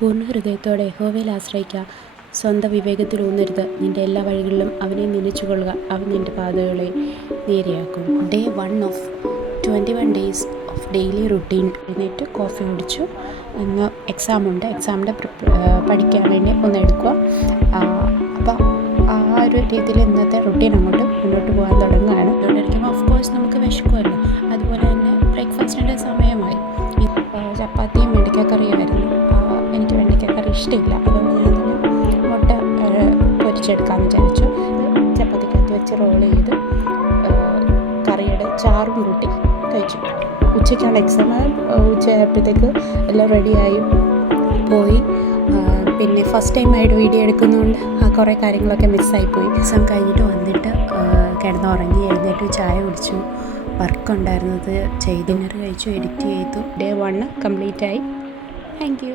പൂർണ്ണ ഹൃദയത്തോടെ യഹോവയിൽ ആശ്രയിക്കുക. സ്വന്തം വിവേകത്തിൽ ഊന്നരുത്. നിന്റെ എല്ലാ വഴികളിലും അവനെ നനച്ചുകൊള്ളുക. അവൻ നിന്റെ പാതകളെ നേരെയാക്കും. Day 1 of 21 days of daily routine. എഴുന്നേറ്റ് കോഫി കുടിച്ചു. ഇന്ന് എക്സാമുണ്ട്. എക്സാമിൻ്റെ പഠിക്കാൻ വേണ്ടി ഒന്ന് എടുക്കുക. അപ്പോൾ ആ ഒരു രീതിയിൽ ഇന്നത്തെ റുട്ടീൻ അങ്ങോട്ട് മുന്നോട്ട് പോകാൻ തുടങ്ങുകയാണ്. അതുകൊണ്ടിരിക്കുമ്പോൾ ഓഫ് കോഴ്സ് നമുക്ക് വിശക്കുമല്ലോ. അതുപോലെ തന്നെ ബ്രേക്ക്ഫാസ്റ്റിൻ്റെ സമയമായി. ചപ്പാത്തിയും വെണ്ടയ്ക്കക്കറിയായിരുന്നു. എനിക്ക് വെണ്ടയ്ക്കക്കറി ഇഷ്ടമില്ല. അതുകൊണ്ട് ഞാൻ തന്നെ മുട്ട പൊരിച്ചെടുക്കാമെന്ന് വിചാരിച്ചു. ചപ്പാത്തിക്കകത്ത് വെച്ച് റോൾ ചെയ്ത് കറിയുടെ ചാറും കൂട്ടി കഴിച്ചു. ഉച്ചയ്ക്കാണ് എക്സാം. ഉച്ചയായപ്പോഴത്തേക്ക് എല്ലാം റെഡിയായി പോയി. പിന്നെ ഫസ്റ്റ് ടൈമായിട്ട് വീഡിയോ എടുക്കുന്നതുകൊണ്ട് കുറേ കാര്യങ്ങളൊക്കെ മിസ്സായിപ്പോയി. എക്സാം കഴിഞ്ഞിട്ട് വന്നിട്ട് കിടന്നുറങ്ങി. എഴുന്നേറ്റ് ചായ കുടിച്ചു. വർക്കുണ്ടായിരുന്നത് ഡിന്നർ കഴിച്ചു, എഡിറ്റ് ചെയ്തു. ഡേ 1 കംപ്ലീറ്റായി. Thank U.